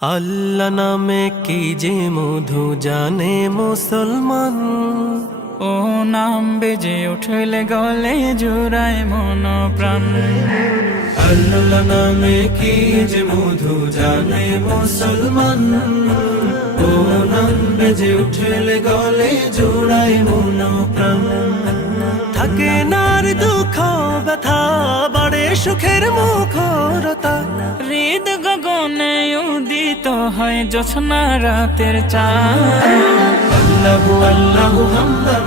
আল্লাহ নামে কি যে মধু জানে মুসলমান, ও নাম বেজে উঠলে গলে জুড়ায় মন প্রাণ। আল্লাহ নামে কি যে মধু জানে মুসলমান, ও নাম বেজে উঠলে গলে জোড়ায় মন প্রাণ। থাকে নার দুঃখ ব্যথা বাড়ে সুখের মুখরতা, হৃদ গগনে উদিত হয় জোছনা রাতের চাঁদ। আল্লাহু আল্লাহু হামদান,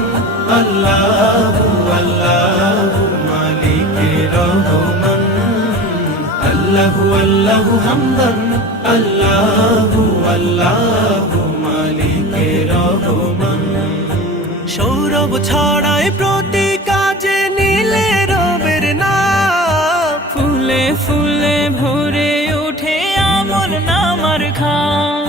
আল্লাহু আল্লাহু মালিকে রহমান। আল্লাহু আল্লাহু হামদান, আল্লাহু আল্লাহু মালিকে রহমান। সৌরভ ছড়ায় প্রতি কাজে নীলে রবের নাম, ফুলে ফুলে ভরে উঠে আমল নামার খাম।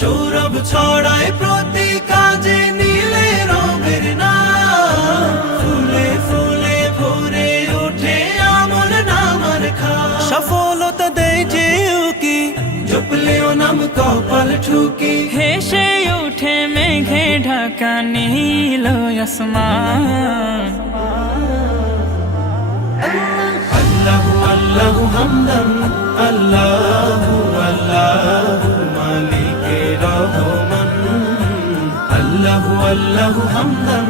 সৌরভ ছড়ায় প্রতি কাজে নীলে রবের নাম, ফুলে ফুলে ভরে ওঠে আমল নামার খাম। সফলতা দেয় যে উকি, জপলেও নাম কপাল ঠুকি। হেসে উঠে মেঘে ঢাকা নীল আসমান। আল্লাহু আল্লাহু হামদান, আল্লাহু আল্লাহু মালিকে রহমান। আল্লাহু আল্লাহু হামদান,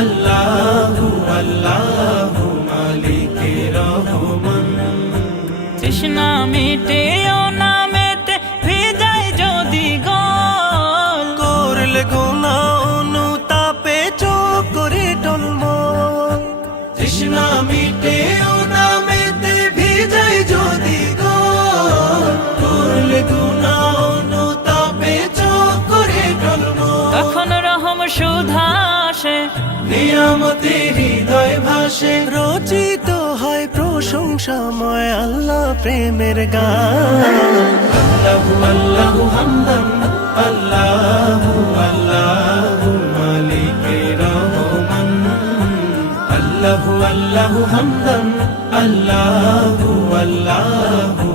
আল্লাহু আল্লাহু মালিকে রহমান। তৃষ্ণা মিটে ও নামেতে ভিজায় যদি গল, করলে গুনাহ অনুতাপে চোখ করে টলমল। তৃষ্ণা মিটে ও নামেতে ভিজায় যদি গল, করলে গুনাহ অনুতাপে চোখ করে টলমল। তখন রহম সুধা আসে, নিয়ামতে হৃদয় ভাসে, রচিত হয় প্রশংসাময় আল্লাহ প্রেমের গান। আল্লাহু আল্লাহু হামদান, আল্লাহু আল্লাহু মালিকে রহমান। আল্লাহু আল্লাহু হামদান, আল্লাহু আল্লাহু